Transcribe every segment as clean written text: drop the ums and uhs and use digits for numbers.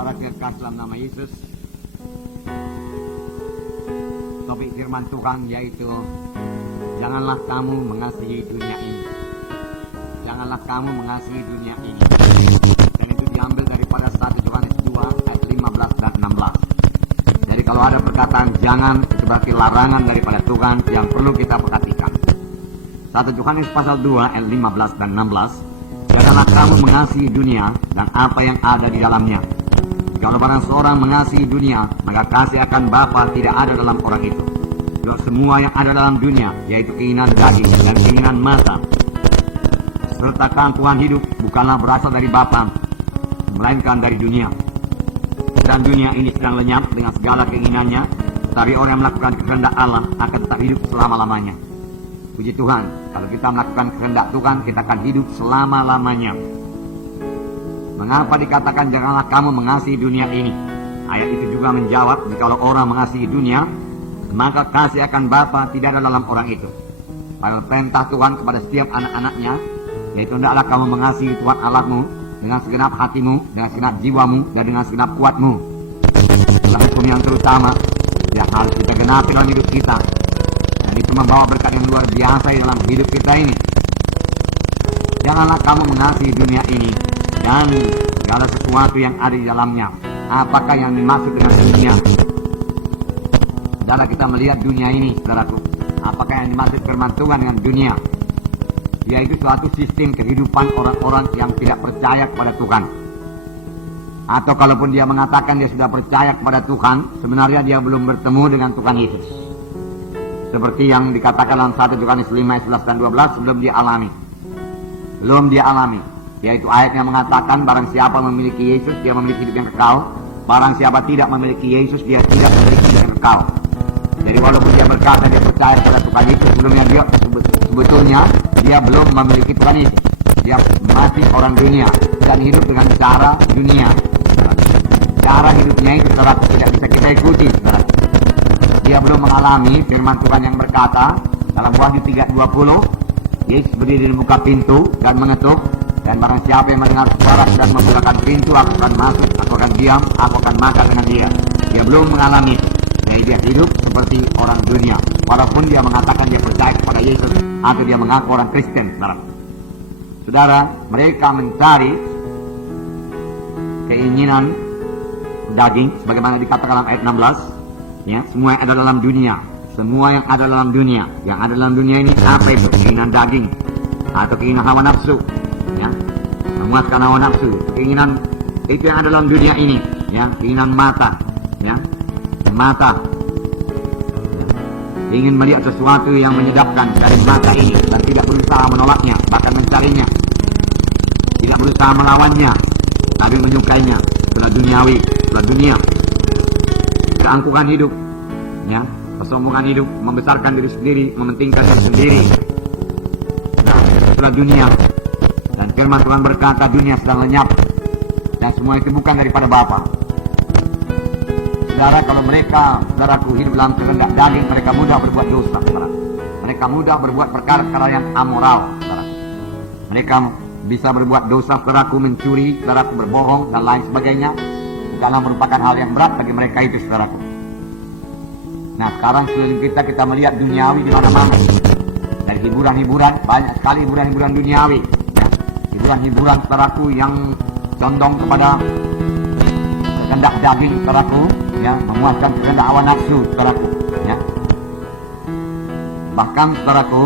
Saudara kekasih dalam nama Yesus, topik firman Tuhan yaitu janganlah kamu mengasihi dunia ini. Janganlah kamu mengasihi dunia ini. Dan itu diambil daripada 1 Yohanes 2 ayat 15 dan 16. Jadi kalau ada perkataan jangan, itu berarti larangan daripada Tuhan yang perlu kita perhatikan. 1 Yohanes pasal 2 ayat 15 dan 16. Janganlah kamu mengasihi dunia dan apa yang ada di dalamnya. Kalau barang seorang mengasihi dunia, maka kasih akan Bapa tidak ada dalam orang itu. Sebab semua yang ada dalam dunia, yaitu keinginan daging dan keinginan mata, serta keangkuhan hidup, bukanlah berasal dari Bapa, melainkan dari dunia. Dan dunia ini sedang lenyap dengan segala keinginannya, tetapi orang yang melakukan kehendak Allah akan tetap hidup selama-lamanya. Puji Tuhan, kalau kita melakukan kehendak Tuhan, kita akan hidup selama-lamanya. Mengapa dikatakan janganlah kamu mengasihi dunia ini? Ayat itu juga menjawab, jikalau orang mengasihi dunia, maka kasih akan Bapa tidak ada dalam orang itu. Pada perintah Tuhan kepada setiap anak-anaknya, yaitu hendaklah kamu mengasihi Tuhan Allahmu dengan segenap hatimu, dengan segenap jiwamu, dan dengan segenap kuatmu. Adalah hukum yang terutama yang harus kita genapi dalam hidup kita. Dan itu membawa berkat yang luar biasa dalam hidup kita ini. Janganlah kamu mengasihi dunia ini dan segala sesuatu yang ada di dalamnya. Apakah yang dimaksud dengan dunia? Saudara, kita melihat dunia ini, saudaraku. Apakah yang dimaksud firman Tuhan dengan dunia? Yaitu suatu sistem kehidupan orang-orang yang tidak percaya kepada Tuhan. Atau kalaupun dia mengatakan dia sudah percaya kepada Tuhan, sebenarnya dia belum bertemu dengan Tuhan Yesus. Seperti yang dikatakan dalam 1 Yohanes 5 ayat 11 dan 12, belum dia alami. Yaitu ayatnya mengatakan barang siapa memiliki Yesus, dia memiliki hidup yang kekal. Barang siapa tidak memiliki Yesus, dia tidak memiliki hidup yang kekal. Jadi walaupun dia berkata dia percaya kepada Tuhan Yesus, sebelumnya dia sebetulnya dia belum memiliki Tuhan Yesus. Dia masih orang dunia dan hidup dengan cara dunia. Cara hidupnya itu tidak bisa kita ikuti. Dia belum mengalami firman Tuhan yang berkata dalam Wahyu 3:20, Yesus berdiri di muka pintu dan mengetuk, dan barang siapa yang mendengar suara dan membukakan pintu, aku akan masuk, aku akan diam, aku akan makan dengan dia. Dia belum mengalami. Jadi dia hidup seperti orang dunia. Walaupun dia mengatakan dia percaya kepada Yesus atau dia mengaku orang Kristen. Saudara, mereka mencari keinginan daging, sebagaimana dikatakan dalam ayat 16. Ya, semua yang ada dalam dunia. Semua yang ada dalam dunia. Yang ada dalam dunia ini apa itu? Keinginan daging atau keinginan hawa nafsu. Ya, memuaskan hawa nafsu. Keinginan itu yang ada dalam dunia ini. Ya, keinginan mata. Ya, mata. Ingin melihat sesuatu yang menyedapkan dari mata ini dan tidak berusaha menolaknya, bahkan mencarinya, tidak berusaha melawannya, tapi menyukainya. Itulah duniawi, itulah dunia. Keangkuhan hidup, ya, kesombongan hidup, membesarkan diri sendiri, mementingkan diri sendiri. Nah, itulah dunia. Dan firman Tuhan berkata dunia sedang lenyap dan semua itu bukan daripada Bapa. Saudara, kalau mereka, saudaraku, hidup dalam kehendak daging, mereka mudah berbuat dosa, saudara. Mereka mudah berbuat perkara-perkara yang amoral, saudara. Mereka bisa berbuat dosa, saudaraku, mencuri, saudaraku, berbohong, dan lain sebagainya. Bukanlah merupakan hal yang berat bagi mereka itu, saudaraku. Nah, sekarang sekeliling kita melihat duniawi di mana-mana. Dari hiburan-hiburan, banyak sekali hiburan-hiburan duniawi. Ya. Hiburan-hiburan, saudaraku, yang condong kepada kehendak daging, saudaraku, ya, memuaskan kehendak hawa nafsu, saudaraku, ya. Bahkan, saudaraku,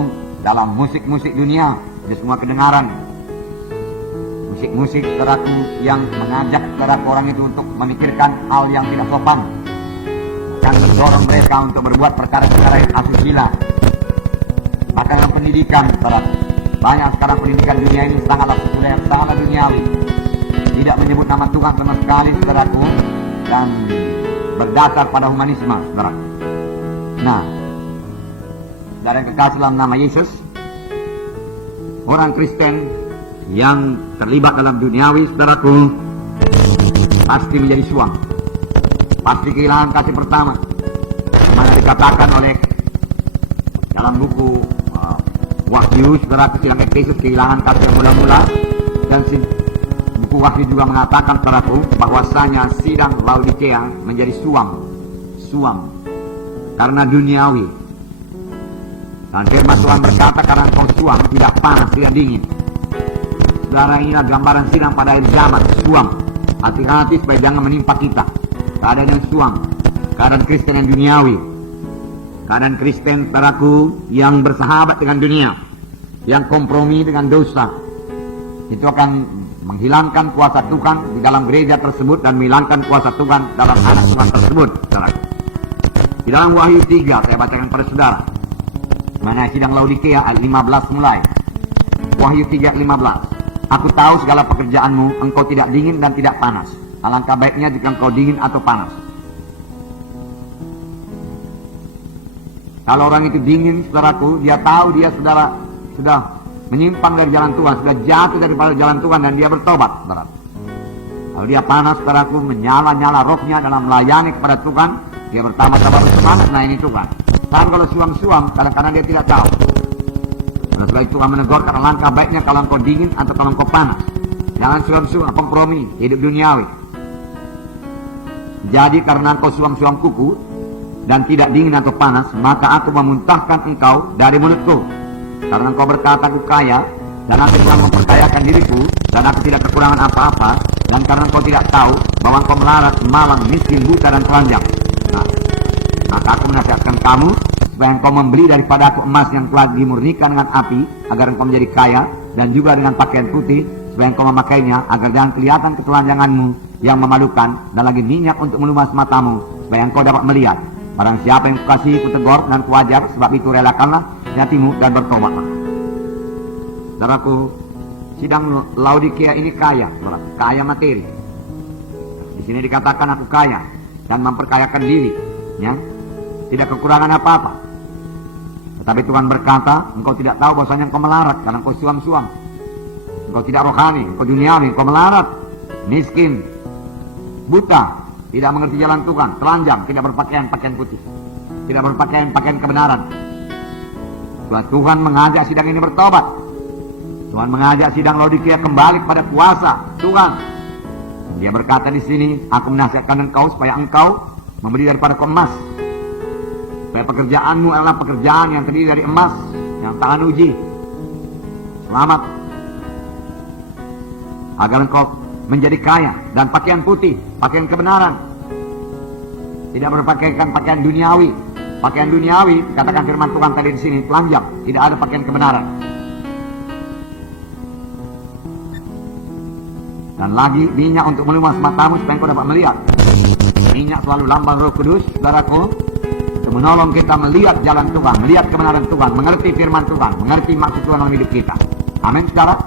dalam musik-musik dunia, di semua kedengaran, musik-musik, saudaraku, yang mengajak, saudaraku, orang itu untuk memikirkan hal yang tidak sopan, dan mendorong mereka untuk berbuat perkara-perkara yang asusila. Bahkan dalam pendidikan, saudaraku, banyak sekarang pendidikan dunia ini sangatlah sekuler, sangatlah duniawi. Tidak menyebut nama Tuhan sama sekali, saudaraku, dan berdasar pada humanisme, saudaraku. Nah, dari kekasih dalam nama Yesus, orang Kristen yang terlibat dalam duniawi, saudaraku, pasti menjadi suam, pasti kehilangan kasih pertama. Mana dikatakan oleh dalam buku Wahyu, saudaraku, silang Efesus, kehilangan kasih yang mula-mula, dan buku buku Wahyu juga mengatakan saudaraku bahwasanya sidang Laodikea menjadi suam karena duniawi. Dan firman Tuhan berkata karena engkau suam, tidak panas, tidak dingin. Saudara, inilah gambaran sidang pada akhir zaman, suam. Hati-hati supaya jangan menimpa kita keadaan yang suam, keadaan Kristen yang duniawi, keadaan Kristen saudaraku yang bersahabat dengan dunia, yang kompromi dengan dosa. Itu akan menghilangkan kuasa Tuhan di dalam gereja tersebut dan menghilangkan kuasa Tuhan dalam anak Tuhan tersebut, saudara. Di dalam Wahyu 3 saya bacakan pada saudara, mana sidang Laodikea ayat 15 mulai. Wahyu 3:15. Aku tahu segala pekerjaanmu, engkau tidak dingin dan tidak panas. Alangkah baiknya jika engkau dingin atau panas. Kalau orang itu dingin, saudaraku, dia tahu dia sudah menyimpang dari jalan Tuhan, sudah jatuh daripada jalan Tuhan dan dia bertobat, saudara. Kalau dia panas, saudaraku, menyala-nyala rohnya dalam melayani kepada Tuhan, dia bertambah-tambah bersemangat melayani Tuhan. Dan kalau suam-suam, kadang-kadang dia tidak tahu. Nah, setelah itu Tuhan menegur, karena langkah baiknya kalau engkau dingin atau kalau engkau panas. Jangan suam-suam, kompromi, hidup duniawi. Jadi karena engkau suam-suam kuku dan tidak dingin atau panas, maka aku memuntahkan engkau dari mulutku. Karena engkau berkata, aku kaya, dan aku telah memperkayakan diriku, dan aku tidak kekurangan apa-apa, dan karena engkau tidak tahu bahwa engkau melarat, malang, miskin, buta, dan telanjang. Nah, maka aku menasihatkan kamu, supaya engkau membeli daripada aku emas yang telah dimurnikan dengan api, agar engkau menjadi kaya, dan juga dengan pakaian putih, supaya engkau memakainya, agar jangan kelihatan ketelanjanganmu yang memalukan, dan lagi minyak untuk melumas matamu, supaya engkau dapat melihat. Barang siapa yang kukasihi, kutegur dan kuajar, sebab itu relakanlah hatimu dan bertobatlah. Saudaraku, sidang Laodikea ini kaya, kaya materi. Di sini dikatakan aku kaya dan memperkayakan diri, ya, tidak kekurangan apa-apa. Tetapi Tuhan berkata, engkau tidak tahu bahwasanya engkau melarat karena engkau suam-suam. Engkau tidak rohani, engkau duniawi, engkau melarat, miskin, buta, tidak mengerti jalan Tuhan, telanjang, tidak berpakaian pakaian putih, tidak berpakaian pakaian kebenaran. Tuhan mengajak sidang ini bertobat. Tuhan mengajak sidang Laodikea kembali kepada kuasa Tuhan. Dia berkata di sini, aku menasihatkan engkau supaya engkau membeli daripada emas. Supaya pekerjaanmu adalah pekerjaan yang terdiri dari emas, yang tahan uji. Selamat. Agar engkau menjadi kaya dan pakaian putih, pakaian kebenaran. Tidak berpakaian pakaian duniawi. Pakaian duniawi, katakan firman Tuhan tadi di sini, telanjang, tidak ada pakaian kebenaran. Dan lagi minyak untuk melumas matamu supaya engkau dapat melihat. Minyak selalu lambang Roh Kudus, saudaraku, untuk menolong kita melihat jalan Tuhan, melihat kebenaran Tuhan, mengerti firman Tuhan, mengerti maksud Tuhan dalam hidup kita. Amin, saudara.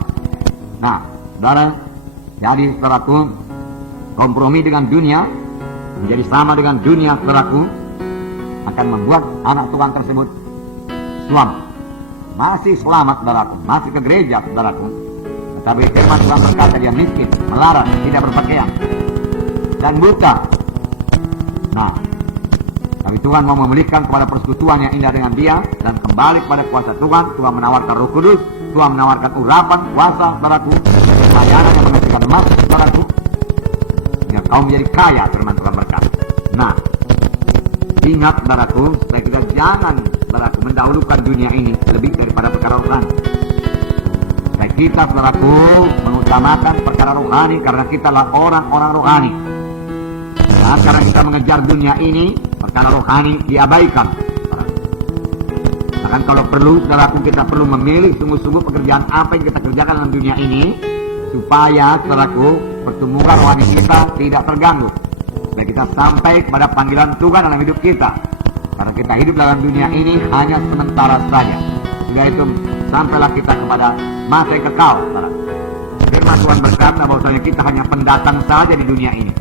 Nah, saudara, jadi saudaraku, kompromi dengan dunia, menjadi sama dengan dunia, saudaraku, akan membuat anak Tuhan tersebut suam. Masih selamat, saudaraku, masih ke gereja, saudaraku. Tetapi firman Tuhan berkata dia miskin, melarat, tidak berpakaian, dan buta. Nah, tapi Tuhan mau memulihkan kepada persekutuan yang indah dengan dia, dan kembali kepada kuasa Tuhan. Tuhan menawarkan Roh Kudus, Tuhan menawarkan urapan, kuasa, saudaraku, pelayanan yang menghasilkan emas, saudaraku, yang kau menjadi kaya, firman Tuhan berkata. Nah, ingat, saudaraku, supaya kita jangan, saudaraku, mendahulukan dunia ini lebih daripada perkara rohani. Supaya kita, saudaraku, mengutamakan perkara rohani karena kita adalah orang-orang rohani. Dan karena kita mengejar dunia ini, perkara rohani diabaikan. Bahkan kalau perlu, saudaraku, kita perlu memilih sungguh-sungguh pekerjaan apa yang kita kerjakan dalam dunia ini, supaya, saudaraku, pertumbuhan rohani kita tidak terganggu. Supaya kita sampai kepada panggilan Tuhan dalam hidup kita. Karena kita hidup dalam dunia ini hanya sementara saja. Sudah itu, sampailah kita kepada masa yang kekal, saudaraku. Firman Tuhan berkata bahwasanya kita hanya pendatang saja di dunia ini.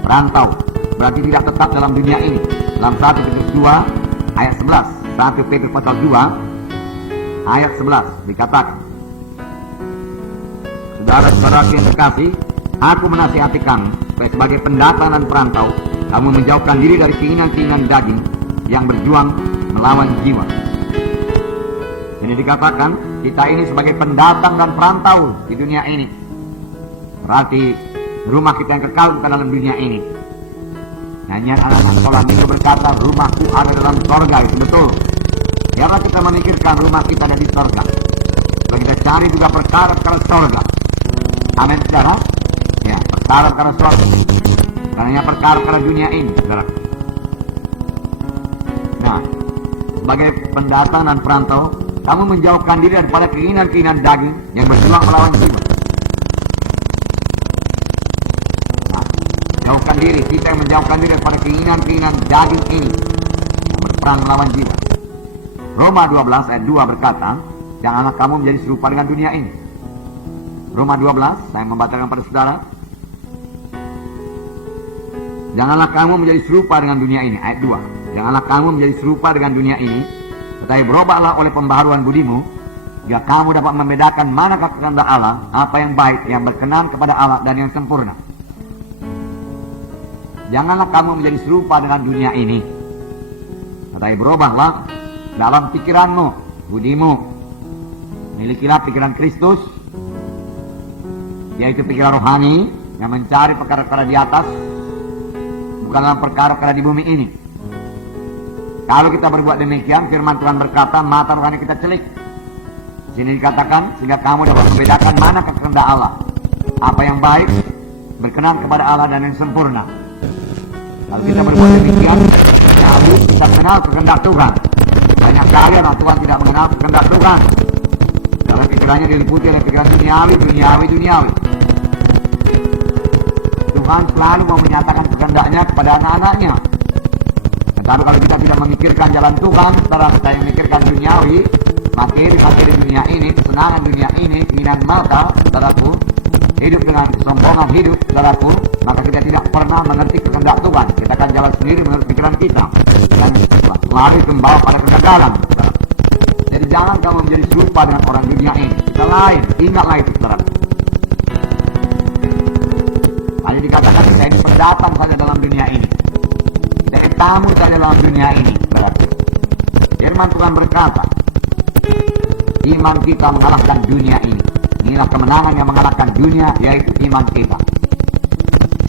Perantau, berarti tidak tetap dalam dunia ini. Dalam 1 Petrus 2 ayat 11, 1 Petrus pasal 2 ayat 11 dikatakan, saudara-saudara yang terkasih, aku menasihati kamu supaya sebagai pendatang dan perantau, kamu menjauhkan diri dari keinginan-keinginan daging yang berjuang melawan jiwa. Ini dikatakan kita ini sebagai pendatang dan perantau di dunia ini. Berarti rumah kita yang kekal bukan dalam dunia ini. Nyanyian anak-anak sekolah minggu berkata, rumahku ada dalam sorga. Itu betul. Jangan kita memikirkan rumah kita ada di sorga. Kita cari juga perkara-perkara sorga. Amin, saudara. Ya, perkara-perkara sorga. Karena perkara-perkara dunia ini, saudara. Nah, sebagai pendatang dan perantau, kamu menjauhkan diri daripada keinginan-keinginan daging yang berjuang melawan jiwa. Nah, jauhkan diri, kita yang menjauhkan diri daripada keinginan-keinginan daging ini yang berperang melawan jiwa. Roma 12 ayat 2 berkata, janganlah kamu menjadi serupa dengan dunia ini. Roma 12, saya membacakan pada saudara. Janganlah kamu menjadi serupa dengan dunia ini. Ayat 2. Janganlah kamu menjadi serupa dengan dunia ini, tetapi berubahlah oleh pembaharuan budimu, jika kamu dapat membedakan manakah kehendak Allah, apa yang baik, yang berkenan kepada Allah, dan yang sempurna. Janganlah kamu menjadi serupa dengan dunia ini, tetapi berubahlah dalam pikiranmu, budimu. Milikilah pikiran Kristus, yaitu pikiran rohani yang mencari perkara-perkara di atas, bukan dalam perkara-perkara di bumi ini. Kalau kita berbuat demikian, firman Tuhan berkata, mata rohani kita celik. Sini dikatakan, sehingga kamu dapat membedakan mana kehendak Allah, apa yang baik, berkenan kepada Allah, dan yang sempurna. Kalau kita berbuat demikian, kita mengenal kehendak Tuhan. Banyak kali anak Tuhan tidak mengenal kehendak Tuhan. Dalam pikirannya diliputi oleh pikiran duniawi. Tuhan selalu mau menyatakan kehendaknya kepada anak-anaknya. Tapi kalau kita tidak memikirkan jalan Tuhan, setelah kita memikirkan duniawi, materi dunia ini, kesenangan dunia ini, keinginan mata, saudaraku, hidup dengan kesombongan hidup, saudaraku, maka kita tidak pernah mengerti kehendak Tuhan. Kita akan jalan sendiri menurut pikiran kita, dan selalu membawa pada kegagalan. Jadi jangan kamu menjadi serupa dengan orang dunia ini. Kita lain, ingatlah itu, saudaraku. Hanya dikatakan kita ini pendatang saja dalam dunia ini. Dari tamu saja dalam dunia ini, saudaraku. Firman Tuhan berkata, iman kita mengalahkan dunia ini. Inilah kemenangan yang mengalahkan dunia, yaitu iman kita.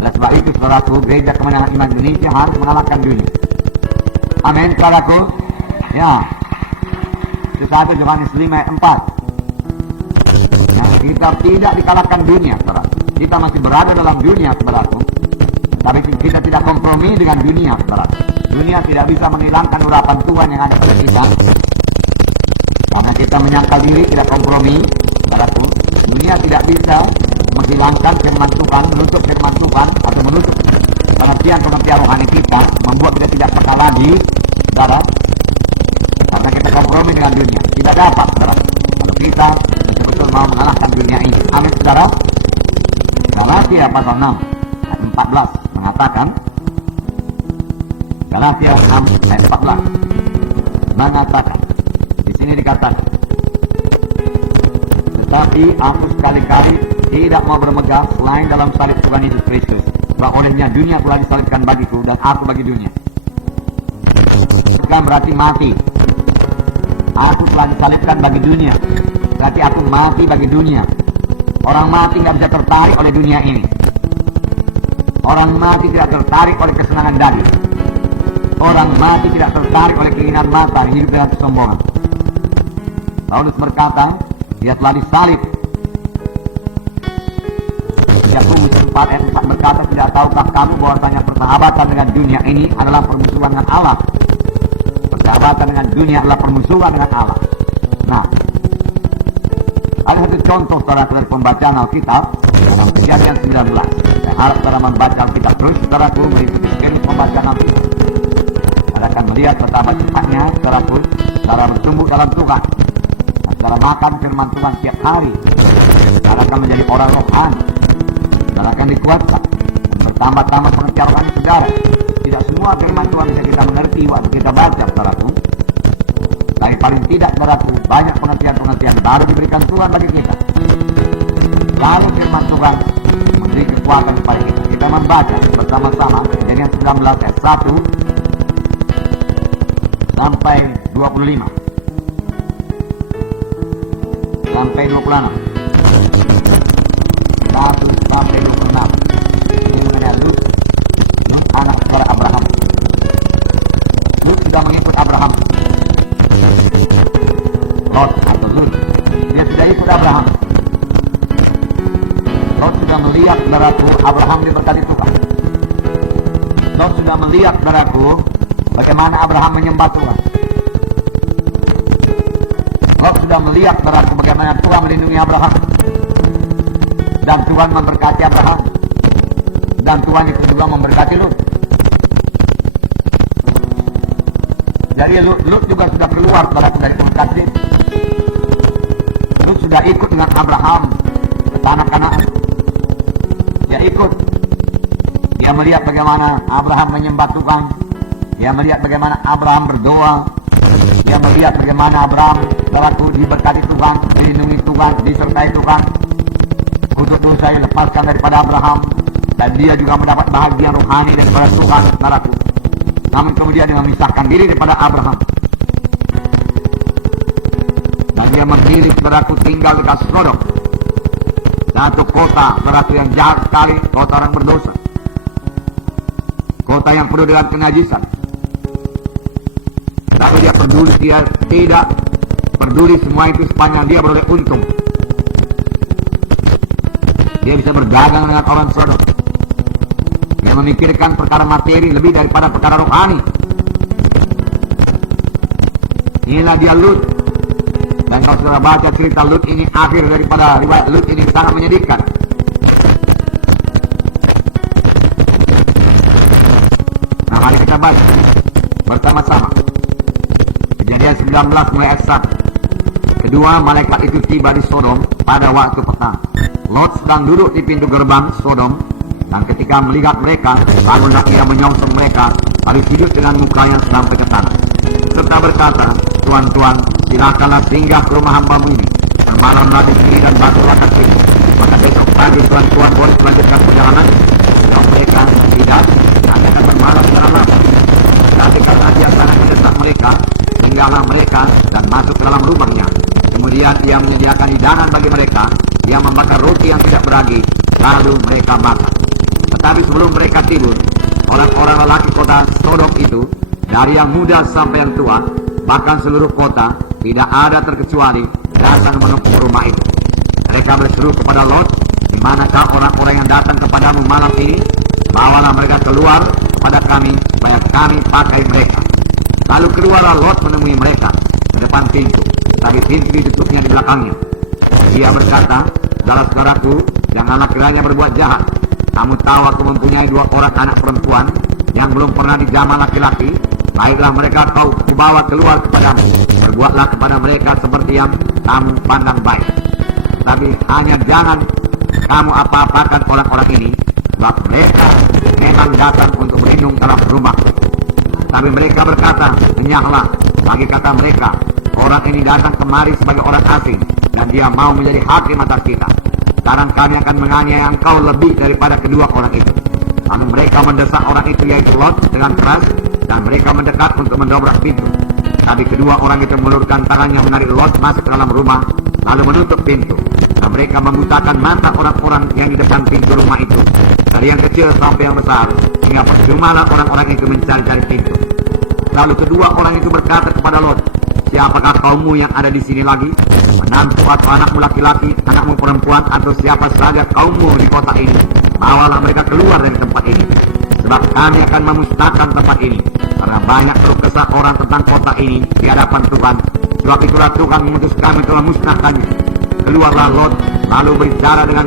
Oleh sebab itu, saudaraku, gereja kemenangan iman Indonesia harus mengalahkan dunia. Amin, saudaraku. Ya. Itu 1 Yohanes 5 ayat 4. Nah, kita tidak dikalahkan dunia, saudara. Kita masih berada dalam dunia, saudaraku. Tapi kita tidak kompromi dengan dunia, saudara. Dunia tidak bisa menghilangkan urapan Tuhan yang ada pada kita. Karena kita menyangka diri tidak kompromi, saudaraku. Dunia tidak bisa menghilangkan firman Tuhan, menutup firman Tuhan, atau menutup pengertian rohani kita, membuat kita tidak peka lagi, saudara. Karena kita kompromi dengan dunia, tidak dapat, saudara. Kalau kita betul-betul mau mengalahkan dunia ini. Amin, saudara. Galatia pasal 6 ayat 14 mengatakan, Galatia 6 ayat 14 mengatakan, di sini dikatakan, tetapi aku sekali-kali tidak mau bermegah selain dalam salib Tuhan Yesus Kristus, bahwa olehnya dunia telah disalibkan bagiku dan aku bagi dunia. Bukan berarti mati. Aku telah disalibkan bagi dunia, berarti aku mati bagi dunia. Orang mati nggak bisa tertarik oleh dunia ini. Orang mati tidak tertarik oleh kesenangan daging. Orang mati tidak tertarik oleh keinginan mata, hidup dengan kesombongan. Paulus berkata, dia telah disalib. Yakobus 4 ayat 4 berkata, tidak tahukah kamu bahwasanya persahabatan dengan dunia ini adalah permusuhan dengan Allah. Persahabatan dengan dunia adalah permusuhan dengan Allah. Nah, ada satu contoh saudara dari pembacaan Alkitab dalam Kejadian 19. Saya harap saudara membaca Alkitab terus, saudaraku, mengikuti skema pembacaan Alkitab. Saudara akan melihat betapa cepatnya saudaraku, saudara bertumbuh dalam Tuhan. Dan saudara makan firman Tuhan setiap hari. Saudara akan menjadi orang rohani. Saudara akan dikuatkan. Bertambah-tambah pengertian rohani saudara. Tidak semua firman Tuhan bisa kita mengerti waktu kita baca, saudaraku. Tapi paling tidak, saudaraku, banyak pengertian-pengertian baru diberikan Tuhan bagi kita. Lalu firman Tuhan memberi kekuatan kepada kita. Kita membaca bersama-sama Kejadian 19 ayat 1 sampai 25. sampai 26. 1 sampai 26. Ini mengenai Lut, anak saudara Abraham. Lut sudah mengikut Abraham. Lot atau Lut, dia sudah ikut Abraham. Lot sudah melihat, saudaraku, Abraham diberkati Tuhan. Lot sudah melihat, saudaraku, bagaimana Abraham menyembah Tuhan. Lot sudah melihat, saudaraku, bagaimana Tuhan melindungi Abraham. Dan Tuhan memberkati Abraham. Dan Tuhan itu juga memberkati Lut. Jadi Lut juga sudah keluar, saudaraku, dari pengkasih. Lut sudah ikut dengan Abraham ke tanah Kanaan. Dia ikut. Dia melihat bagaimana Abraham menyembah Tuhan. Dia melihat bagaimana Abraham berdoa. Dia melihat bagaimana Abraham saudaraku diberkati Tuhan, dilindungi Tuhan, disertai Tuhan. Untuk dosa yang lepaskan daripada Abraham. Dan dia juga mendapat bahagia rohani daripada Tuhan, saudaraku. Namun kemudian dia memisahkan diri daripada Abraham. Dan dia memilih, saudaraku, tinggal di Sodom. Satu kota, saudaraku, yang jahat sekali, kota orang berdosa. Kota yang penuh dengan kenajisan. Tapi dia peduli, dia tidak peduli semua itu sepanjang dia beroleh untung. Dia bisa berdagang dengan orang Sodom. Dia memikirkan perkara materi lebih daripada perkara rohani. Inilah dia Lut. Dan kalau sudah baca cerita Lut ini, akhir daripada riwayat Lut ini sangat menyedihkan. Nah, mari kita baca bersama-sama. Kejadian 19 mulai ayat 1. Kedua malaikat itu tiba di Sodom pada waktu petang. Lot sedang duduk di pintu gerbang Sodom, dan ketika melihat mereka, bangunlah ia menyongsong mereka, lalu sujud dengan mukanya sampai ke tanah, serta berkata, Tuan-tuan, silakanlah singgah ke rumah hamba-Mu ini, dan malamlah di sini dan batulah kat sini. Maka besok pagi tuan-tuan boleh melanjutkan perjalanan. Kalau mereka tidak, nanti akan bermalam secara lama. Tapi karena dia sangat mendesak mereka, singgahlah mereka dan masuk ke dalam rumahnya. Kemudian ia menyediakan hidangan bagi mereka. Ia membakar roti yang tidak beragi, lalu mereka makan. Tetapi sebelum mereka tidur, orang-orang lelaki kota Sodom itu, dari yang muda sampai yang tua, bahkan seluruh kota, tidak ada terkecuali datang menumpuk rumah itu. Mereka berseru kepada Lot, di manakah orang-orang yang datang kepadamu malam ini? Bawalah mereka keluar kepada kami, supaya kami pakai mereka. Lalu keluarlah Lot menemui mereka di depan pintu, tapi pintu ditutupnya di belakangnya. Dia berkata, saudara-saudaraku, janganlah kiranya berbuat jahat. Kamu tahu aku mempunyai 2 orang anak perempuan yang belum pernah dijamah laki-laki. Baiklah mereka kau kubawa keluar kepadamu. Berbuatlah kepada mereka seperti yang kamu pandang baik. Tapi hanya jangan kamu apa-apakan orang-orang ini, sebab mereka memang datang untuk berlindung dalam rumah. Tapi mereka berkata, enyahlah, bagi kata mereka, orang ini datang kemari sebagai orang asing, dan dia mau menjadi hakim atas kita. Sekarang kami akan menganiaya engkau lebih daripada kedua orang itu. Lalu mereka mendesak orang itu, yaitu Lot, dengan keras, dan mereka mendekat untuk mendobrak pintu. Tapi kedua orang itu mengulurkan tangannya menarik Lot masuk ke dalam rumah, lalu menutup pintu. Dan mereka membutakan mata orang-orang yang di depan pintu rumah itu, dari yang kecil sampai yang besar, hingga percumalah orang-orang itu mencari-cari pintu. Lalu kedua orang itu berkata kepada Lot, siapakah kaummu yang ada di sini lagi? Menantu atau anakmu laki-laki, anakmu perempuan, atau siapa saja kaummu di kota ini? Bawalah mereka keluar dari tempat ini, sebab kami akan memusnahkan tempat ini, karena banyak keluh kesah orang tentang kota ini di hadapan Tuhan. Sebab itulah Tuhan mengutus kami untuk memusnahkannya. Keluarlah Lot, lalu berbicara dengan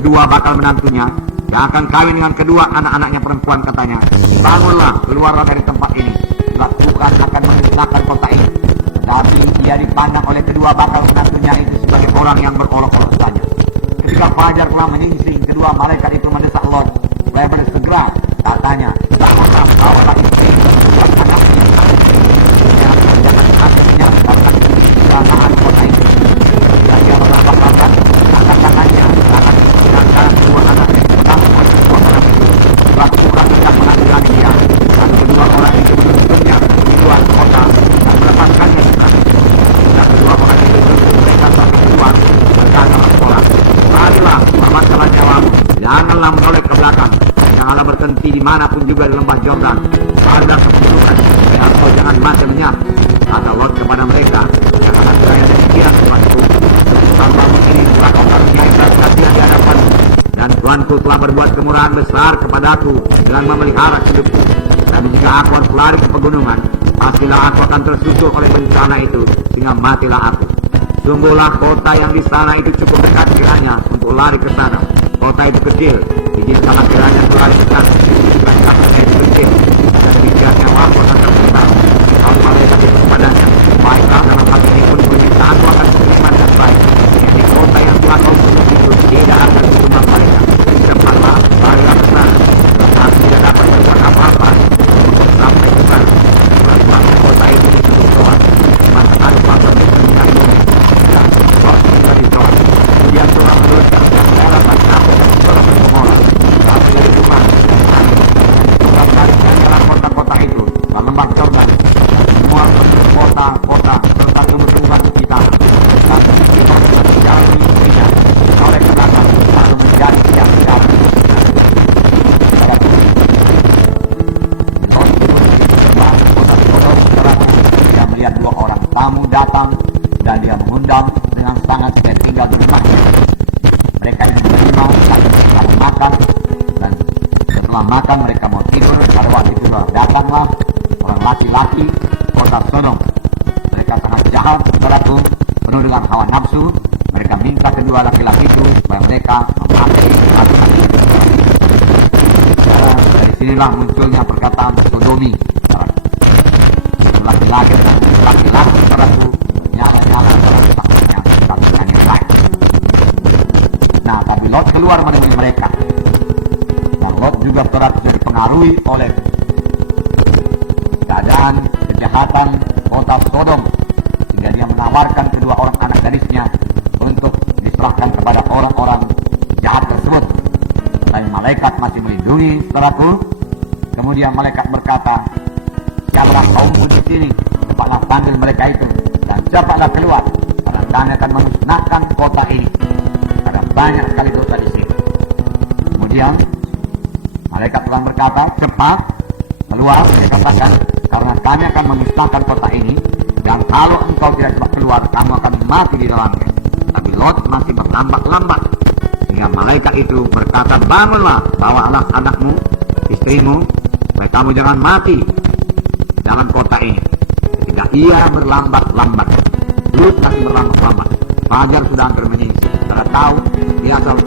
2 bakal menantunya, yang akan kawin dengan kedua anak-anaknya perempuan, katanya, bangunlah, keluarlah dari tempat ini, sebab Tuhan akan memusnahkan kota ini. Tapi ia dipandang oleh kedua bakal menantunya itu sebagai orang yang berolok-olok saja. Ketika fajar telah menyingsing, kedua malaikat itu mendesak Lot supaya bersegera. Katanya, bangunlah, bawalah istri dan anaknya, jangan akhirnya bahkan kebanaan kota ini. Dan dia melambak-lambak angkat tangannya, akan sedangkan 2 anaknya pertama kota itu. Sebab Tuhan tidak mengaturkan dia. Dan kedua orang itu menuntutnya di luar kota dan melepaskannya. Dan kedua orang itu menuntut mereka sampai keluar Janganlah menoleh ke belakang. Janganlah berhenti dimanapun juga di lembah Yordan. Ada keputusan. Atau jangan macamnya. Kata Lot kepada mereka, janganlah saya demikian Tuanku. Tanpamu ini telah kau karuniai belas kasihan di hadapanmu. Dan Tuanku telah berbuat kemurahan besar kepadaku dengan memelihara hidupku. Dan jika aku harus lari ke pegunungan, pastilah aku akan tersusul oleh bencana itu, sehingga matilah aku. Sungguhlah kota yang di sana itu cukup dekat kiranya untuk lari ke sana. Kota itu kecil, izinkanlah kiranya lari ke sana. Dan kakinya itu kecil, dan demikiannya aku akan terbentar. Aku mereka kepadanya, baiklah dalam hal ini pun permintaan aku akan beriman dan baik. Jadi kota yang telah kau bunuh itu tidak akan berubah mereka. Cepatlah, larilah ke sana. Aku tidak dapat berbuat apa-apa untuk sampai ke sana. Setelah kota itu ditutup doang, maka aku akan mendengar bunyi. Dan kau sudah ditolak. Dia telah meneruskan dan segala macam telah bergumul. Tapi dari rumah dan kami, sebab dari antara kota-kota itu, dan lembah Yordan, semua kota-kota serta tumbuh-tumbuhan kita, dan kita sudah berjalan di dunia, oleh kenapa lalu menjadi yang jalan. Pada dia melihat dua orang tamu datang dan dia mengundang dengan sangat dia tinggal di rumahnya. Mereka ini menerima setelah makan, dan setelah makan mereka mau tidur. Pada waktu itu datanglah orang laki-laki kota Sodom. Mereka sangat jahat, saudaraku, penuh dengan hawa nafsu. Mereka minta kedua laki-laki itu supaya mereka memati laki-laki. Dari sinilah munculnya perkataan sodomi. Laki-laki dan laki-laki, saudaraku, nyala-nyala dalam saksinya dengan yang lain. Nah, tapi Lot keluar menemui mereka. Dan Lot juga saudaraku dipengaruhi oleh keadaan kejahatan kota Sodom, sehingga dia menawarkan kedua orang anak gadisnya untuk diserahkan kepada orang-orang jahat tersebut. Tapi malaikat masih melindungi saudaraku. Kemudian malaikat berkata, siaplah kaummu di sini, cepatlah panggil mereka itu dan cepatlah keluar, karena kami akan memusnahkan kota ini, karena banyak sekali dosa di sini. Kemudian malaikat Tuhan berkata, cepat keluar, dikatakan, karena kami akan memusnahkan kota ini, dan kalau engkau tidak cepat keluar, kamu akan mati di dalamnya. Tapi Lot masih berlambat-lambat, sehingga malaikat itu berkata, bangunlah, bawalah anakmu, istrimu, supaya kamu jangan mati dalam kota ini. Ketika ia berlambat-lambat, Lut masih berlambat-lambat, fajar sudah hampir menyingsing. Saudara tahu, dia asal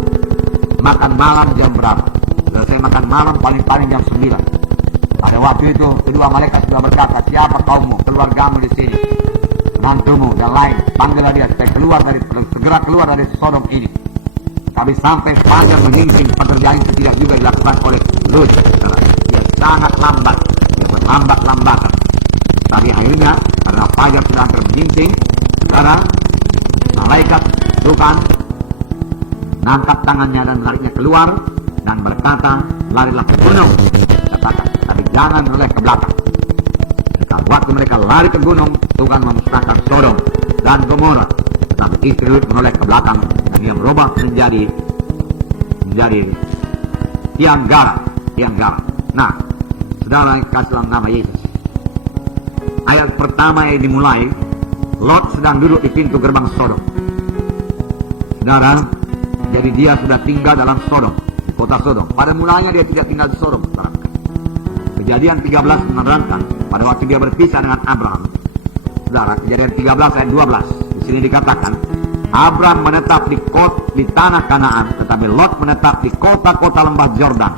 makan malam jam berapa? Selesai makan malam paling-paling jam 9. Pada waktu itu kedua malaikat sudah berkata, siapa kaummu, keluargamu di sini, menantumu dan lain, panggillah dia supaya segera keluar dari Sodom ini. Tapi sampai fajar menyingsing, pekerjaan itu tidak juga dilakukan oleh Lut. Dia sangat lambat, dia berlambat-lambatan. Tapi akhirnya karena fajar sudah hampir menyingsing, karena malaikat Tuhan nangkap tangannya dan larinya keluar dan berkata, larilah ke gunung, katakan, tapi jangan menoleh ke belakang. Dan waktu mereka lari ke gunung, Tuhan memusnahkan Sodom dan Gomora. Tetapi istri Lut menoleh ke belakang dan dia berubah menjadi tiang garam. Nah, saudara kasih dalam nama Yesus. Ayat pertama yang dimulai, Lot sedang duduk di pintu gerbang Sodom. Saudara, jadi dia sudah tinggal dalam Sodom, kota Sodom. Pada mulanya dia tidak tinggal di Sodom. Kejadian 13 menerangkan pada waktu dia berpisah dengan Abraham. Saudara, Kejadian 13 ayat 12. Di sini dikatakan, Abraham menetap di tanah Kanaan, tetapi Lot menetap di kota-kota lembah Yordan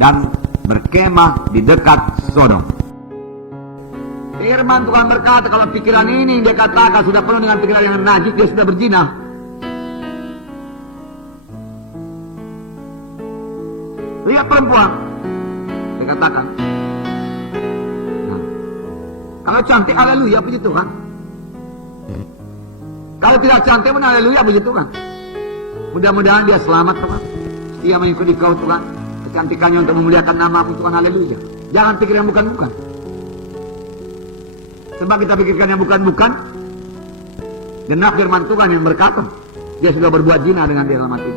dan berkemah di dekat Sodom. Firman Tuhan berkata, kalau pikiran ini dia katakan sudah penuh dengan pikiran yang najis, dia sudah berzina. Lihat perempuan, dia katakan, nah, kalau cantik haleluya puji Tuhan. Kalau tidak cantik pun haleluya puji Tuhan. Mudah-mudahan dia selamat Tuhan. Dia mengikuti kau Tuhan, kecantikannya untuk memuliakan nama-Mu Tuhan, haleluya. Jangan pikir yang bukan-bukan. Sebab kita pikirkan yang bukan-bukan, genap firman Tuhan yang berkata, dia sudah berbuat zina dengan dia dalam hati.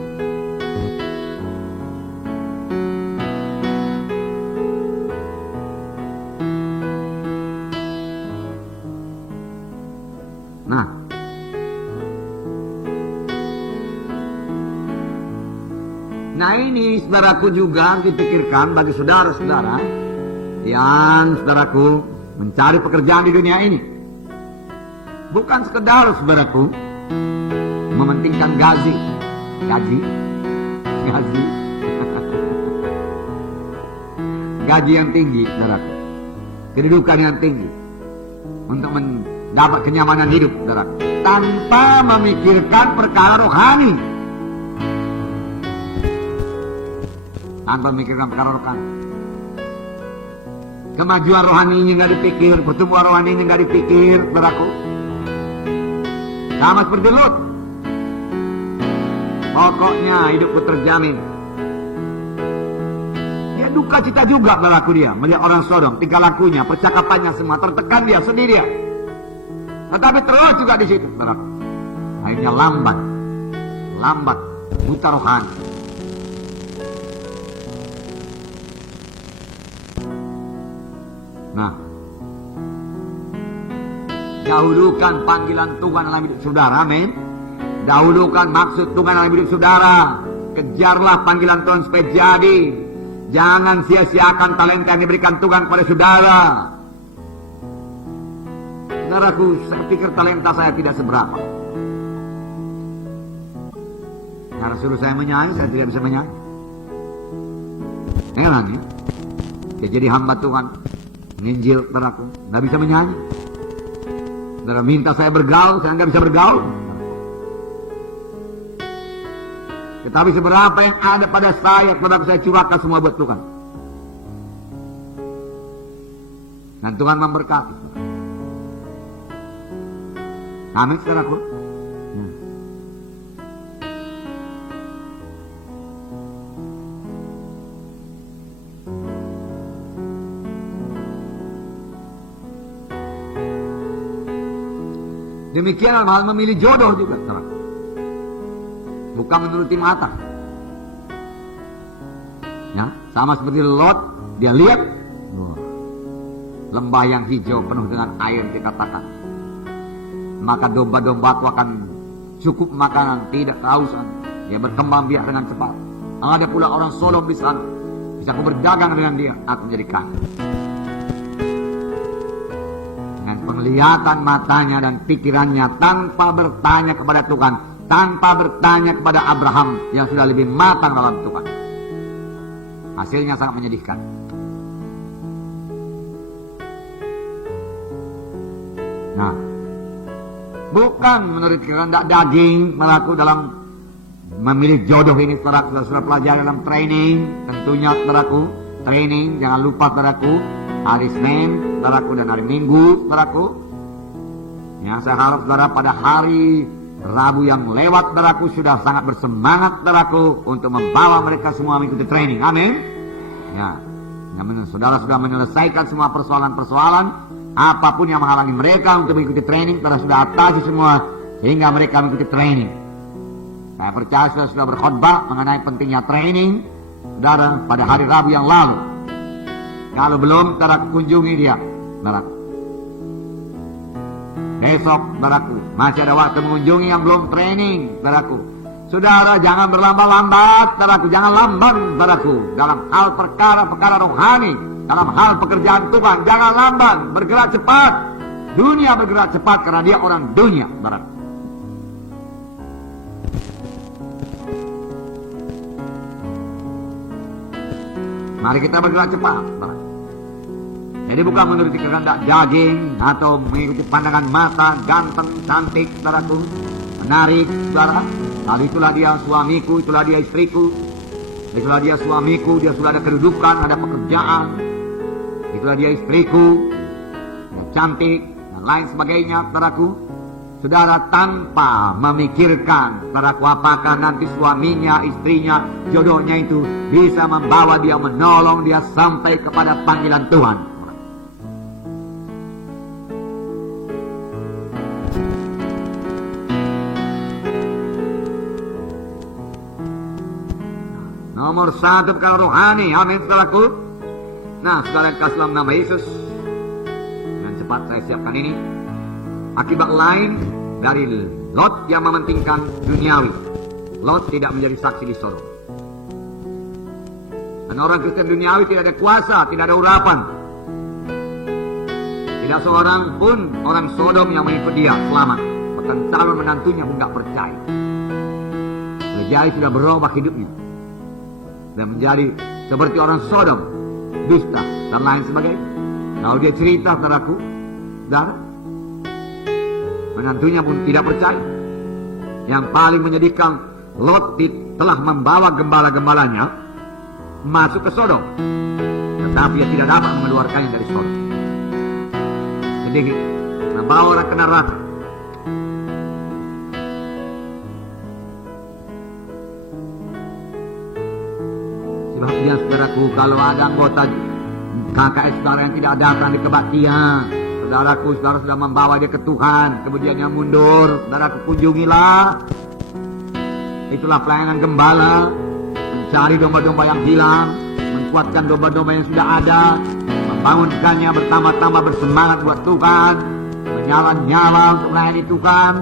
Nah ini saudaraku juga dipikirkan bagi saudara-saudara yang saudaraku mencari pekerjaan di dunia ini. Bukan sekedar saudaraku mementingkan gaji. Gaji yang tinggi, saudaraku. Kedudukan yang tinggi. Untuk mendapat kenyamanan hidup, saudaraku. Tanpa memikirkan perkara rohani. Tanpa memikirkan perkara rohani. Kemajuan rohaninya nggak dipikir, pertumbuhan rohaninya nggak dipikir, saudaraku. Sama seperti Lot. Pokoknya hidupku terjamin. Dia duka cita juga berlaku dia melihat orang Sodom, tingkah lakunya, percakapannya semua tertekan dia sendirian. Tetapi terus juga di situ, berlaku. Akhirnya lambat, buta rohani. Nah, dahulukan panggilan Tuhan dalam hidup saudara, amin. Dahulukan maksud Tuhan dalam hidup saudara. Kejarlah panggilan Tuhan supaya jadi. Jangan sia-siakan talenta yang diberikan Tuhan kepada saudara. Saudaraku, saya pikir talenta saya tidak seberapa. Karena suruh saya menyanyi, saya tidak bisa menyanyi. Heran ya. Dia jadi hamba Tuhan, menginjil, saudaraku, nggak bisa menyanyi. Saudara minta saya bergaul, saya nggak bisa bergaul. Tetapi seberapa yang ada pada saya, saudara, saya curahkan semua buat Tuhan. Dan Tuhan memberkati. Amin, saudaraku. Demikian hal memilih jodoh juga, saudara. Bukan menuruti mata. Ya, sama seperti Lot, dia lihat lembah yang hijau penuh dengan air, dikatakan. Maka domba-domba itu akan cukup makanan, tidak kehausan. Dia berkembang biak dengan cepat. Ada pula orang Sodom di sana. Bisa aku berdagang dengan dia, aku menjadi kaya. Dengan penglihatan matanya dan pikirannya tanpa bertanya kepada Tuhan, tanpa bertanya kepada Abraham yang sudah lebih matang dalam Tuhan. Hasilnya sangat menyedihkan. Nah, bukan menurut kehendak daging melakukan dalam memilih jodoh ini, saudara sudah pelajari dalam training. Tentunya saudaraku, training jangan lupa saudaraku, hari Senin saudaraku dan hari Minggu saudaraku. Ya, saya harap saudara pada hari Rabu yang lewat, saudaraku, sudah sangat bersemangat, saudaraku, untuk membawa mereka semua mengikuti training. Amin. Ya, saudara sudah menyelesaikan semua persoalan-persoalan, apapun yang menghalangi mereka untuk mengikuti training, saudara sudah atasi semua sehingga mereka mengikuti training. Saya percaya saudara sudah berkhotbah mengenai pentingnya training, saudara, pada hari Rabu yang lalu. Kalau belum, saudara kunjungi dia, saudara. Besok, saudaraku, masih ada waktu mengunjungi yang belum training, saudaraku. Saudara, jangan berlambat-lambat, saudaraku, jangan lamban, saudaraku, dalam hal perkara-perkara rohani, dalam hal pekerjaan Tuhan, jangan lamban, bergerak cepat. Dunia bergerak cepat karena dia orang dunia, saudaraku. Mari kita bergerak cepat, saudaraku. Jadi bukan menuruti kehendak daging atau mengikuti pandangan mata, ganteng, cantik, saudaraku, menarik, saudara. Lalu itulah dia suamiku, itulah dia istriku, itulah dia suamiku, dia sudah ada kedudukan, ada pekerjaan, itulah dia istriku, dia cantik, dan lain sebagainya, saudaraku. Saudara, tanpa memikirkan, saudaraku, apakah nanti suaminya, istrinya, jodohnya itu bisa membawa dia, menolong dia sampai kepada panggilan Tuhan. Nomor satu perkara rohani, amin, saudaraku. Nah, saudara yang kasih dalam nama Yesus, dengan cepat saya siapkan ini. Akibat lain dari Lot yang mementingkan duniawi. Lot tidak menjadi saksi di Sodom. Dan orang Kristen duniawi tidak ada kuasa, tidak ada urapan. Tidak seorang pun orang Sodom yang mengikut dia selamat. Bahkan calon menantunya pun tidak percaya. Jadi sudah berubah hidupnya dan menjadi seperti orang Sodom, dusta dan lain sebagainya. Kalau dia cerita saudaraku, saudara, menantunya pun tidak percaya. Yang paling menyedihkan, Lot telah membawa gembala-gembalanya masuk ke Sodom, tetapi dia tidak dapat mengeluarkannya dari Sodom. Sedikit membawa orang ke neraka. Sebabnya saudaraku, kalau ada anggota KKS saudara yang tidak datang di kebaktian, saudaraku, saudara sudah membawa dia ke Tuhan, kemudian yang mundur, saudaraku, kunjungilah. Itulah pelayanan gembala, mencari domba-domba yang hilang, menguatkan domba-domba yang sudah ada, membangunkannya bertambah-tambah bersemangat buat Tuhan, menyala-nyala untuk melayani Tuhan.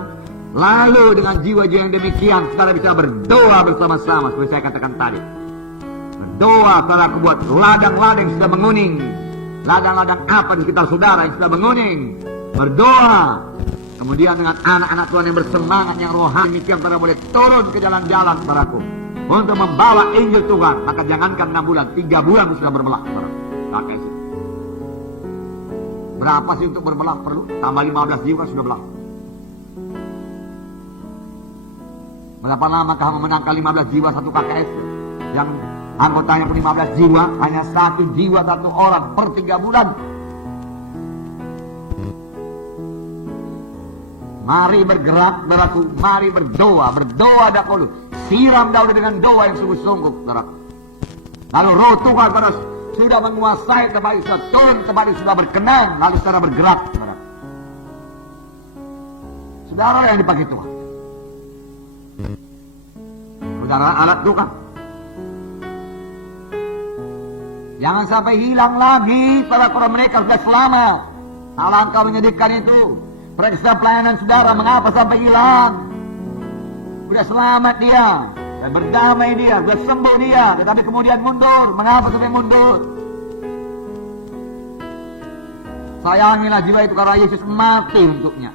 Lalu dengan jiwa-jiwa yang demikian, saudara bisa berdoa bersama-sama, seperti saya katakan tadi. Berdoa, saudara, buat ladang-ladang yang sudah menguning, ladang-ladang apa di sekitar saudara yang sudah menguning. Berdoa. Kemudian dengan anak-anak Tuhan yang bersemangat, yang rohani, yang saudara boleh turun ke jalan-jalan, saudaraku, untuk membawa Injil Tuhan. Maka jangankan 6 bulan, 3 bulan sudah berbelah, saudara. Berapa sih untuk berbelah perlu? Tambah 15 jiwa sudah belah. Berapa lama kah memenangkan 15 jiwa satu KKS? Yang anggotanya pun 15 jiwa, hanya 1 jiwa 1 orang per 3 bulan. Mari bergerak, saudaraku, mari berdoa, berdoa dahulu. Siram dahulu dengan doa yang sungguh-sungguh, saudaraku. Lalu roh Tuhan pada sudah menguasai tempat itu, sudah turun tempat itu, sudah berkenan, lalu saudara bergerak, saudara. Saudara yang dipakai Tuhan. Saudara alat Tuhan. Jangan sampai hilang lagi saudara mereka sudah selamat. Alangkah menyedihkan itu. Periksa pelayanan saudara, mengapa sampai hilang? Sudah selamat dia, dan berdamai dia, sudah sembuh dia, tetapi kemudian mundur. Mengapa sampai mundur? Sayangilah jiwa itu karena Yesus mati untuknya.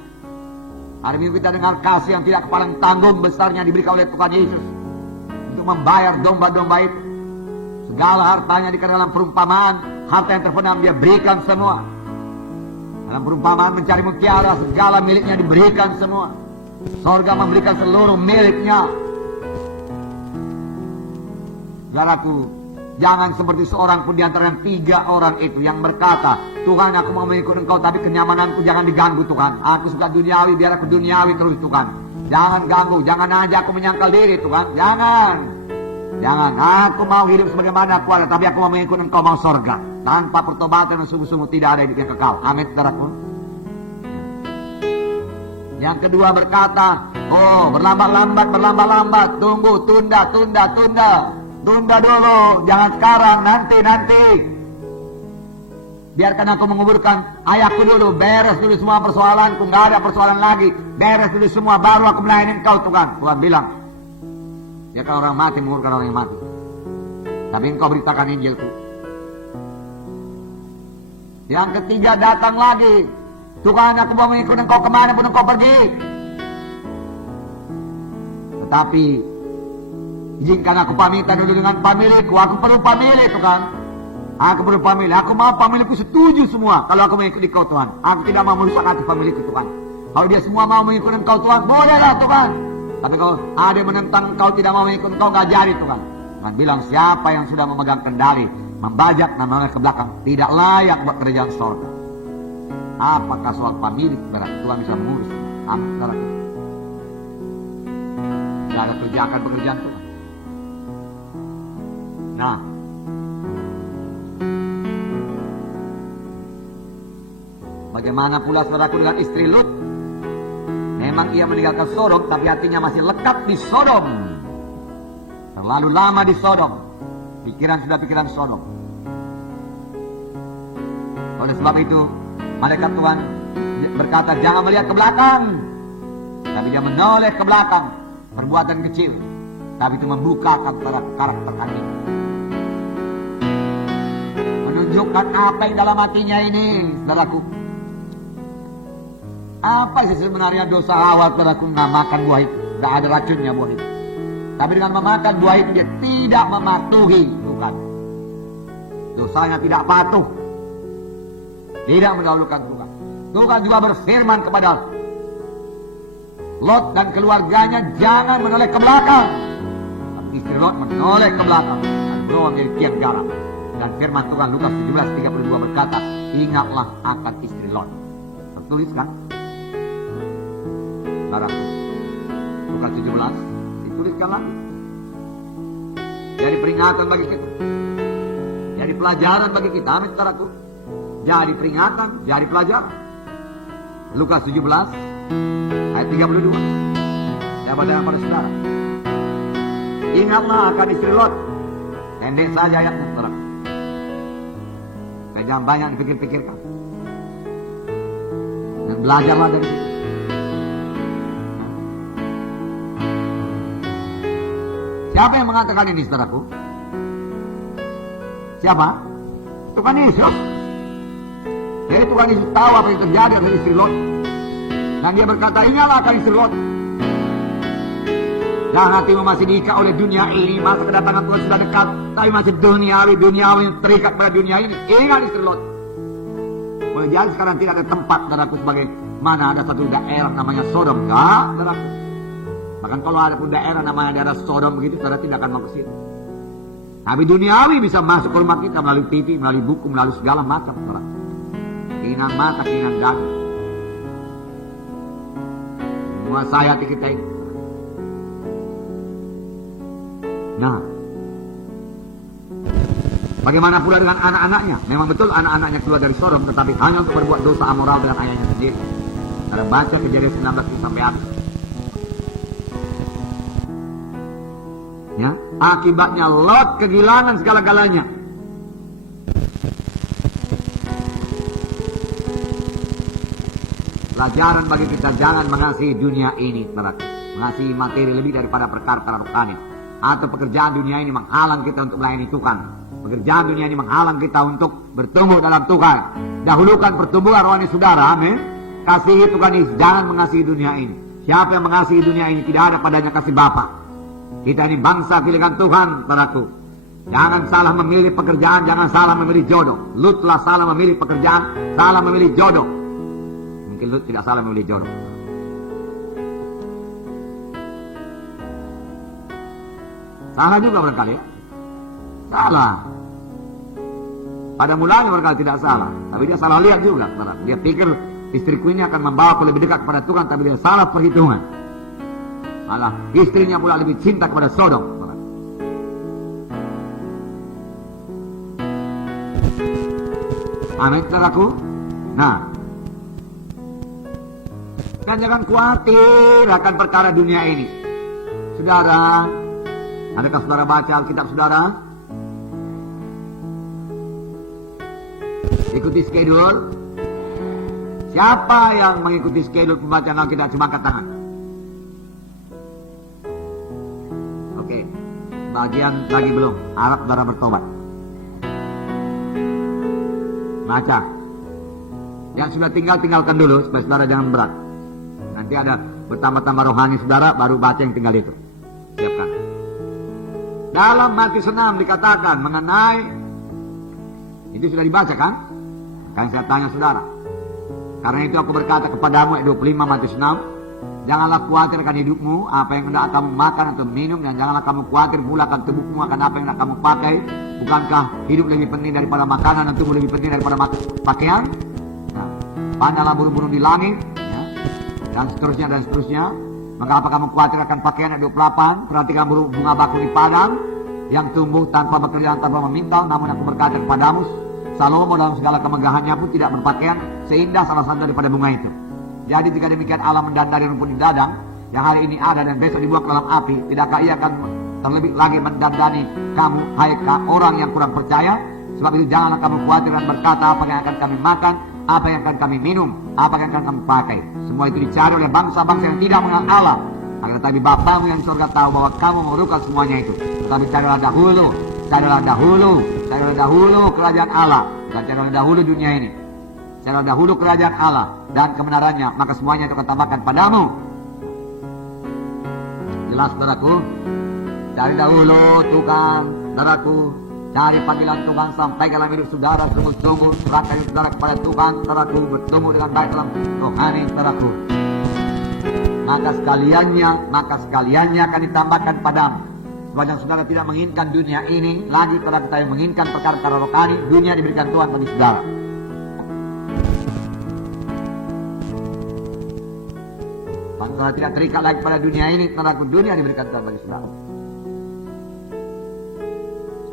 Hari ini kita dengar kasih yang tidak kepalang tanggung besarnya diberikan oleh Tuhan Yesus untuk membayar domba-domba itu. Segala hartanya dikatakan dalam perumpamaan, harta yang terpendam dia berikan semua. Dalam perumpamaan mencari mutiara, segala miliknya diberikan semua. Sorga memberikan seluruh miliknya. Saudaraku, jangan seperti seorang pun di antara 3 orang itu yang berkata, Tuhan, aku mau mengikut Engkau, tapi kenyamananku jangan diganggu, Tuhan. Aku suka duniawi, biar aku duniawi terus, Tuhan. Jangan ganggu, jangan aja aku menyangkal diri, Tuhan. Jangan. Aku mau hidup sebagaimana aku ada, tapi aku mau mengikut Engkau, mau sorga. Tanpa pertobatan dan sungguh-sungguh tidak ada hidup yang kekal. Amin, saudaraku. Yang kedua berkata, berlambat-lambat, tunggu, tunda. Tunda dulu, jangan sekarang, nanti. Biarkan aku menguburkan ayahku dulu, beres dulu semua persoalanku, nggak ada persoalan lagi. Beres dulu semua, baru aku melayani Engkau, Tuhan. Tuhan bilang, ya kalau orang mati, menguburkan orang yang mati. Tapi Engkau beritakan Injilku. Yang ketiga datang lagi, Tuhan, aku mau mengikut Engkau kemana pun Engkau pergi. Tetapi izinkan aku pamitan dulu dengan pamilikku. Aku perlu pamilik, Tuhan. Aku perlu pamilik. Aku mau pamilikku setuju semua kalau aku mengikut Engkau, Tuhan. Aku tidak mau merusak hati pamilikku, Tuhan. Kalau dia semua mau mengikut Engkau, Tuhan, bolehlah, Tuhan. Tapi kalau ada yang menentang Engkau, tidak mau mengikut Engkau, nggak jadi, Tuhan. Tuhan bilang, siapa yang sudah memegang kendali, membajak namanya ke belakang, tidak layak buat kerajaan sorga. Apakah soal pemilik, Tuhan bisa mengurus? Apa, saudara? Tidak ada kerjakan pekerjaan Tuhan. Nah, bagaimana pula saudaraku dengan istri Lut? Memang ia meninggalkan Sodom, tapi hatinya masih lekat di Sodom. Terlalu lama di Sodom. Pikiran sudah pikiran Sodom. Oleh sebab itu, malaikat Tuhan berkata, jangan melihat ke belakang. Tapi dia menoleh ke belakang. Perbuatan kecil. Tapi itu membukakan karakter kami. menunjukkan apa yang dalam hatinya ini, saudaraku. Apa sih sebenarnya dosa Hawa, saudaraku, makan buah itu? Tidak ada racunnya buah itu. Tapi dengan memakan buah itu dia tidak mematuhi Tuhan. Dosanya tidak patuh, tidak mendahulukan Tuhan. Tuhan juga berfirman kepada Lot dan keluarganya, jangan menoleh ke belakang. Tapi istri Lot menoleh ke belakang dan Noah menjadi tiang garam. Dan firman Tuhan Lukas 17:32 berkata, ingatlah akan istri Lot. Tertulis kan? Saudaraku, Lukas 17 dituliskan lagi. Jadi peringatan bagi kita, jadi pelajaran bagi kita, amin saudaraku. Jadi peringatan, jadi pelajaran. Lukas 17 ayat 32. Saya baca pada saudara. Ingatlah akan istri Lot. Pendek saja ayatnya, saudara. Saya jangan banyak dipikir-pikirkan. Dan belajarlah dari situ. Siapa yang mengatakan ini, saudaraku? Siapa? Tuhan Yesus. Jadi Tuhan Yesus tahu apa yang terjadi dengan istri Lot. Dan dia berkata, ingatlah akan istri Lot. Dan hatimu masih diikat oleh dunia ini. Masa kedatangan Tuhan sudah dekat. Tapi masih duniawi yang terikat pada dunia ini. Ingat istri Lot. Boleh jadi sekarang tidak ada tempat, saudaraku, sebagai mana ada satu daerah namanya Sodom. Enggak, saudaraku. Bahkan kalau ada pun daerah namanya daerah Sodom begitu, saudara tidak akan mau ke situ. Tapi duniawi bisa masuk ke rumah kita melalui TV, melalui buku, melalui segala macam, saudara. Keinginan mata, keinginan daging. Menguasai hati kita ini. Nah, bagaimana pula dengan anak-anaknya? Memang betul anak-anaknya keluar dari Sodom, tetapi hanya untuk berbuat dosa amoral dengan ayahnya sendiri. Kita baca Kejadian 19 sampai habis. Ya, akibatnya Lot kehilangan segala-galanya. Pelajaran bagi kita, jangan mengasihi dunia ini, saudara. Mengasihi materi lebih daripada perkara rohani. Atau pekerjaan dunia ini menghalang kita untuk melayani Tuhan. Pekerjaan dunia ini menghalang kita untuk bertumbuh dalam Tuhan. Dahulukan pertumbuhan rohani saudara, amin. Kasihi Tuhan Yesus, jangan mengasihi dunia ini. Siapa yang mengasihi dunia ini, tidak ada padanya kasih Bapa. Kita ini bangsa pilihan Tuhan, saudaraku. Jangan salah memilih pekerjaan, jangan salah memilih jodoh. Lut telah salah memilih pekerjaan, salah memilih jodoh. Mungkin Lut tidak salah memilih jodoh. Salah juga barangkali ya. Salah. Pada mulanya barangkali tidak salah, tapi dia salah lihat juga, saudara. Dia pikir istriku ini akan membawa aku lebih dekat kepada Tuhan, tapi dia salah perhitungan. Malah istrinya pula lebih cinta kepada Sodom. Amin, saudaraku. Nah, dan jangan khawatir akan perkara dunia ini. Saudara, adakah saudara baca Alkitab saudara? Ikuti schedule. Siapa yang mengikuti schedule pembacaan Alkitab, cuma angkat tangan. Bagian lagi belum, harap saudara bertobat. Baca. Yang sudah tinggalkan dulu supaya saudara jangan berat. Nanti ada bertambah-tambah rohani saudara, baru baca yang tinggal itu. Siapkan. Dalam Matius 6 dikatakan mengenai, itu sudah dibaca kan? Kan saya tanya saudara. Karena itu aku berkata kepadamu, ayat 25 Matius 6. Janganlah khawatir akan hidupmu, apa yang hendak kamu makan atau minum, dan janganlah kamu khawatir pula akan tubuhmu akan apa yang hendak kamu pakai. Bukankah hidup lebih penting daripada makanan dan tubuh lebih penting daripada pakaian? Nah, pandanglah burung-burung di langit, ya, dan seterusnya. Maka apa kamu khawatir akan pakaian? Ayat 28. Perhatikan burung bunga bakung di padang yang tumbuh tanpa bekerja, tanpa memintal. Namun aku berkata kepadamu, Salomo dalam segala kemegahannya pun tidak berpakaian seindah salah satu daripada bunga itu. Jadi jika demikian Allah mendandani rumput di ladang yang hari ini ada dan besok dibuang ke dalam api, tidakkah ia akan terlebih lagi mendandani kamu, hai orang yang kurang percaya? Sebab itu janganlah kamu khawatir dan berkata, apa yang akan kami makan, apa yang akan kami minum, apa yang akan kami pakai. Semua itu dicari oleh bangsa-bangsa yang tidak mengenal Allah. Akan tetapi Bapamu yang di surga tahu bahwa kamu memerlukan semuanya itu. Tetapi carilah dahulu kerajaan Allah Bukan cari dahulu dunia ini. Cari dahulu kerajaan Allah dan kebenarannya, maka semuanya itu akan tambahkan padamu. Jelas, saudaraku? Cari dahulu Tuhan, saudaraku. Cari panggilan Tuhan sampai dalam hidup saudara sungguh-sungguh. Serahkan hidup saudara kepada Tuhan, saudaraku. Bertemu dengan baik dalam rohani, saudaraku. Maka sekaliannya akan ditambahkan padamu. Sepanjang saudara tidak menginginkan dunia ini, lagi saudara kita yang menginginkan perkara-perkara rohani, dunia diberikan Tuhan bagi saudara. Saudara tidak terikat lagi pada dunia ini, saudaraku, dunia diberikan Tuhan bagi saudara.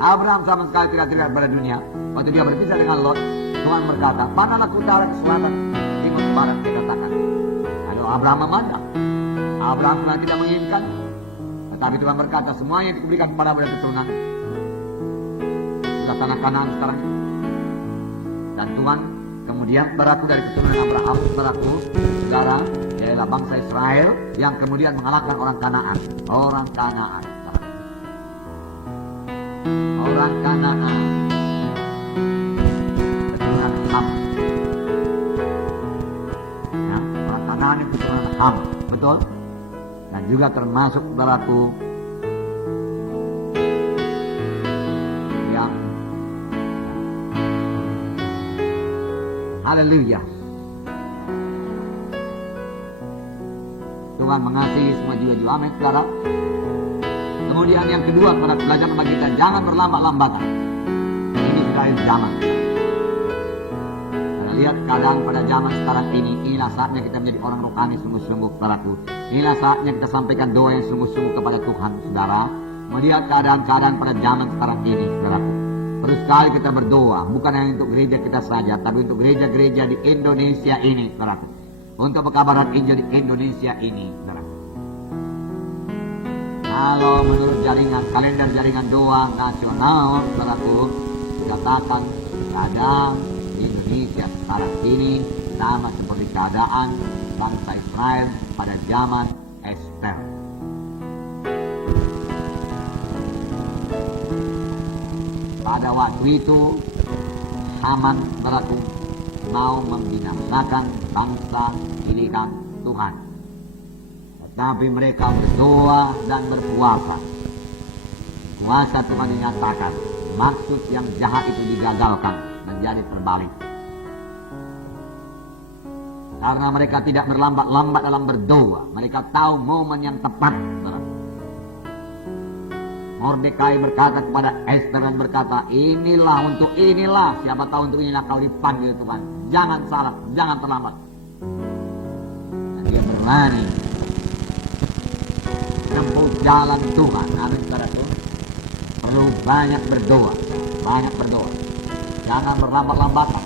Abraham sama sekali tidak terikat pada dunia. Waktu dia berpisah dengan Lot, Tuhan berkata, manalah ke utara, ke selatan, timur, ke barat, dia katakan. Lalu Abraham memandang. Abraham sebenarnya tidak menginginkan, tetapi Tuhan berkata, semuanya itu diberikan kepada pada keturunan. Sudah tanah Kanaan sekarang. Dan Tuhan kemudian berlaku dari keturunan Abraham, berlaku saudara, ialah bangsa Israel yang kemudian mengalahkan orang Kanaan. Orang Kanaan. Orang Kanaan. Keturunan Ham. Ya, orang Kanaan itu keturunan Ham. Betul? Dan juga termasuk berlaku yang haleluya. Tuhan mengasihi semua jiwa-jiwa, amin, saudara. Kemudian yang kedua, pada pelajaran bagi kita, jangan berlambat-lambatan. Ini sudah akhir zaman. Kita lihat keadaan pada zaman sekarang ini, inilah saatnya kita menjadi orang rohani sungguh-sungguh, saudaraku. Inilah saatnya kita sampaikan doa yang sungguh-sungguh kepada Tuhan, saudara. Melihat keadaan-keadaan pada zaman sekarang ini, saudaraku. Perlu sekali kita berdoa, bukan hanya untuk gereja kita saja, tapi untuk gereja-gereja di Indonesia ini, saudaraku. Untuk pekabaran Injil di Indonesia ini, saudaraku. Kalau menurut kalender jaringan doa nasional, saudaraku, dikatakan keadaan di Indonesia sekarang ini sama seperti keadaan bangsa Israel pada zaman Ester. Pada waktu itu Haman berlaku mau membinasakan bangsa pilihan Tuhan. Tetapi mereka berdoa dan berpuasa. Kuasa Tuhan dinyatakan, maksud yang jahat itu digagalkan, menjadi terbalik. Karena mereka tidak berlambat-lambat dalam berdoa. Mereka tahu momen yang tepat. Mordekai berkata kepada Ester dan berkata, inilah, siapa tahu untuk inilah kau dipanggil Tuhan. Jangan salah, jangan terlambat. Dan dia berani menempuh jalan Tuhan. Amin, saudaraku. Perlu banyak berdoa. Jangan berlambat-lambatan.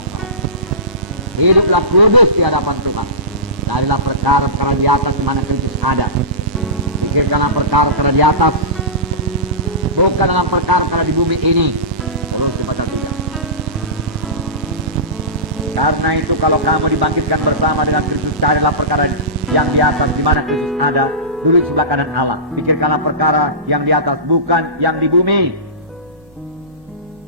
Hiduplah kudus di hadapan Tuhan. Carilah perkara-perkara di atas di mana Kristus ada. Pikirkanlah perkara-perkara di atas, bukan dalam perkara-perkara di bumi ini. Terus kepada Tuhan. Karena itu kalau kamu dibangkitkan bersama dengan Kristus, carilah perkara yang di atas di mana Kristus ada, duduk sebelah kanan Allah. Pikirkanlah perkara yang di atas, bukan yang di bumi.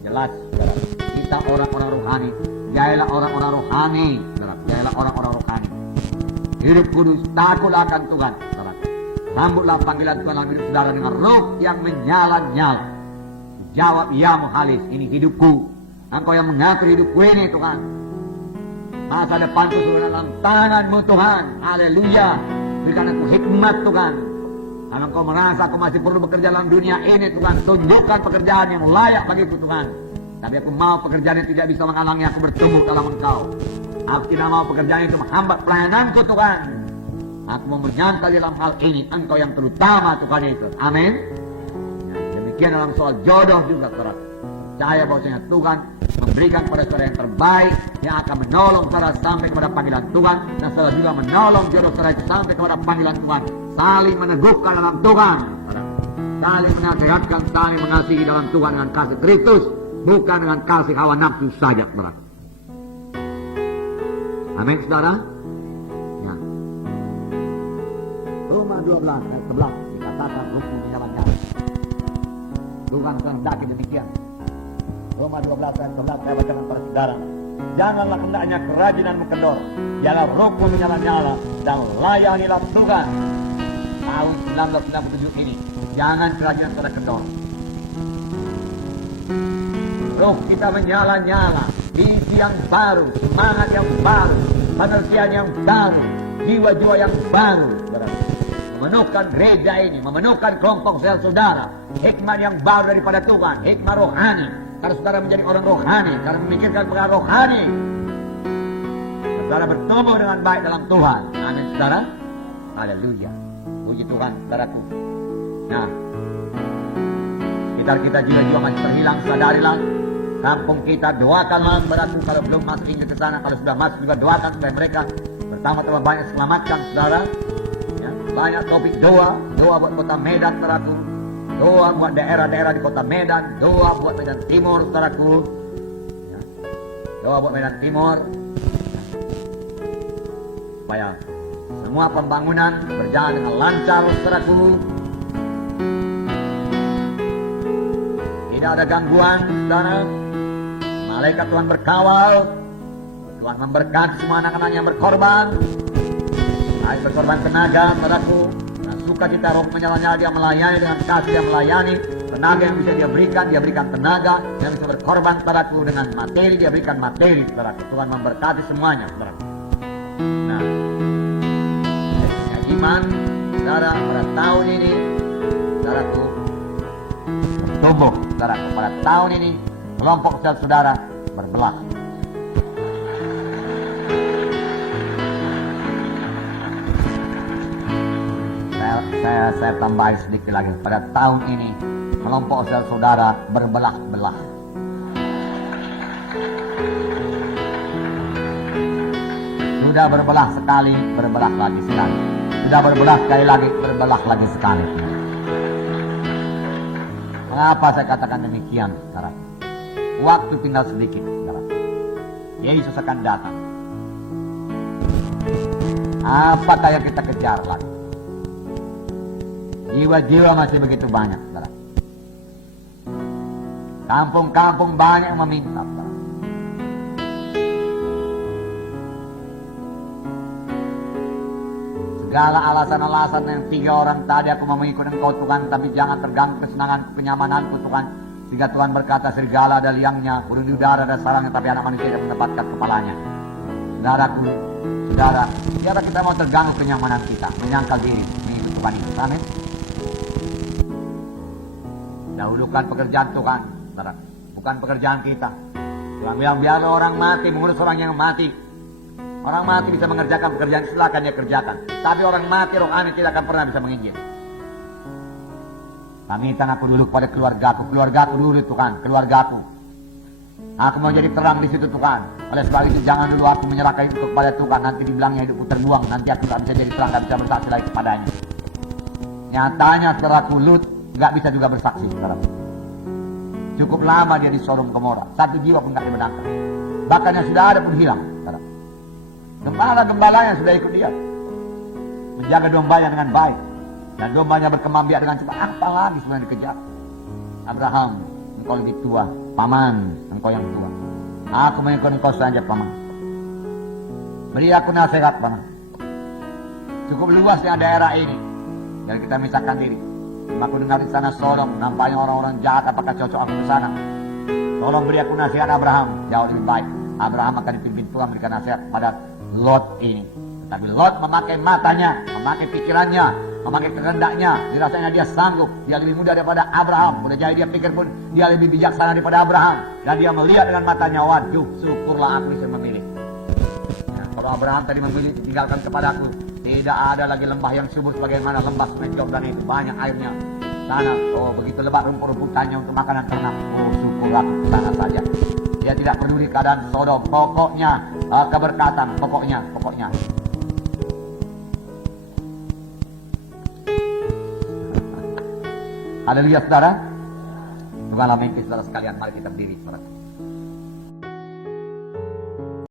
Jelas, saudara. Kita orang-orang rohani. Jadilah orang-orang rohani, saudara. Jadilah orang-orang rohani. Hidup kudus, takut akan Tuhan, saudara. Sambutlah panggilan Tuhan dalam hidup saudara dengan roh yang menyala-nyala. Jawab, ya Muhalis, ini hidupku. Engkau yang mengatur hidupku ini, Tuhan. Masa depanku sudah dalam tangan-Mu, Tuhan. Haleluya. Berikan aku hikmat, Tuhan. Kalau Engkau merasa aku masih perlu bekerja dalam dunia ini, Tuhan, tunjukkan pekerjaan yang layak bagiku, Tuhan. Tapi aku mau pekerjaan yang tidak bisa menghalangi aku bertumbuh dalam Engkau. Aku tidak mau pekerjaan itu menghambat pelayananku, Tuhan. Aku mau menyangkal dalam hal ini, Engkau yang terutama, Tuhan Yesus. Amin. Demikian dalam soal jodoh juga, saudara. Percaya bahwasanya Tuhan memberikan kepada saudara yang terbaik, yang akan menolong saudara sampai kepada panggilan Tuhan, dan saudara juga menolong jodoh saudara sampai kepada panggilan Tuhan. Saling meneguhkan dalam Tuhan, saling menasihatkan, saling mengasihi dalam Tuhan dengan kasih Kristus, bukan dengan kasih hawa nafsu saja, saudara. Amin, saudara. Ya. Roma 12 ayat 11 dikatakan hukum jalan-jalan. Tuhan kehendaki demikian. Roma 12 ayat 11 saya bacakan para saudara. Janganlah hendaknya kerajinanmu kendor, janganlah rohmu menyala-nyala, dan layanilah Tuhan. Tahun 1997 ini, jangan kerajinan saudara kendor. Roh kita menyala-nyala, visi yang baru, semangat yang baru, pengertian yang baru, jiwa-jiwa yang baru, saudara. Memenuhkan gereja ini, memenuhkan kelompok saudara, hikmah yang baru daripada Tuhan, hikmah rohani. Karena saudara menjadi orang rohani, karena memikirkan perkara rohani, saudara bertumbuh dengan baik dalam Tuhan. Amin, saudara. Haleluya. Puji Tuhan, saudaraku. Nah, sekitar kita jiwa-jiwa masih terhilang, sadarilah. Kampung kita, doakanlah saudaraku. Kalau belum masuk ingat ke sana, kalau sudah masuk juga doakan supaya mereka pertama-tama banyak selamatkan, saudara. Ya, banyak topik doa buat kota Medan, saudaraku. Doa buat daerah-daerah di kota Medan, doa buat Medan Timur, saudaraku. Ya, doa buat Medan Timur. Supaya semua pembangunan berjalan dengan lancar, saudaraku. Tidak ada gangguan, saudara. Malaikat Tuhan berkawal. Tuhan memberkati semua anak-anak yang berkorban. Baik berkorban tenaga, saudaraku. Dan sukacita roh menyala-nyala, dia melayani dengan kasih, dia melayani. Tenaga yang bisa dia berikan tenaga. Yang bisa berkorban, saudaraku, dengan materi, dia berikan materi, saudaraku. Tuhan memberkati semuanya, saudaraku. Nah, iman, saudara, pada tahun ini, saudaraku, bertumbuh, saudaraku. Pada tahun ini, kelompok saudara berbelah. Saya tambahin sedikit lagi. Pada tahun ini, kelompok saudara berbelah-belah. Sudah berbelah sekali, berbelah lagi sekali. Sudah berbelah sekali lagi, berbelah lagi sekali. Mengapa saya katakan demikian, saudara? Waktu tinggal sedikit, saudara. Yesus akan datang. Apakah yang kita kejar lagi? Jiwa-jiwa masih begitu banyak, saudara. Kampung-kampung banyak yang meminta, saudara. Segala alasan-alasan yang 3 orang tadi, aku mau mengikut Engkau Tuhan, tapi jangan terganggu kesenangan, kenyamananku Tuhan. Sehingga Tuhan berkata, serigala ada liangnya, burung di udara ada sarangnya, tapi anak manusia tidak mendapatkan kepalanya. Saudaraku, saudara, tiada kita mau terganggu kenyamanan kita, menyangkal diri, mengikut Tuhan itu. Amin. Dahulukan pekerjaan Tuhan, saudara, bukan pekerjaan kita. Tuhan bilang, biar orang mati mengurus orang yang mati. Orang mati bisa mengerjakan pekerjaan, silakan dia kerjakan. Tapi orang mati rohani tidak akan pernah bisa menginjil. Kami minta aku dulu kepada keluargaku dulu Tuhan, keluargaku. Aku mau jadi terang di situ Tuhan. Oleh sebab itu jangan dulu aku menyerahkan itu kepada Tuhan. Nanti dibilangnya hidupku terbuang, nanti aku tak bisa jadi terang, tak bisa bersaksi lagi kepadanya. Nyatanya saudaraku Lut gak bisa juga bersaksi, saudaraku. Cukup lama dia di Sodom Gomora, 1 jiwa pun gak dimenangkan. Bahkan yang sudah ada pun hilang, saudara. Gembala-gembalanya sudah ikut dia, menjaga dombanya dengan baik, dan dombanya berkembang biak dengan cepat. Apa lagi sebenarnya dikejar? Abraham, engkau lebih tua. Paman, engkau yang tua. Aku mengikut engkau saja, paman. Beri aku nasihat, paman. Cukup luasnya daerah ini, dan kita misahkan diri. Aku dengar di sana Sodom, nampaknya orang-orang jahat. Apakah cocok aku ke sana? Tolong beri aku nasihat, Abraham. Jauh lebih baik. Abraham akan dipimpin Tuhan berikan nasihat pada Lot ini. Tapi Lot memakai matanya, memakai pikirannya, memakai kehendaknya. Dirasanya dia sanggup, dia lebih muda daripada Abraham. Boleh jadi dia pikir pun dia lebih bijaksana daripada Abraham. Dan dia melihat dengan matanya, waduh, syukurlah aku bisa memilih. Nah, kalau Abraham tadi memilih tinggalkan kepadaku, tidak ada lagi lembah yang subur sebagaimana lembah Yordan itu, banyak airnya. Sana, oh begitu lebat rumput-rumputannya untuk makanan ternak. Oh syukurlah ke sana saja. Dia tidak peduli keadaan Sodom. Pokoknya keberkatan, pokoknya. Haleluya saudara. Tuhan amin, saudara sekalian, mari kita berdiri.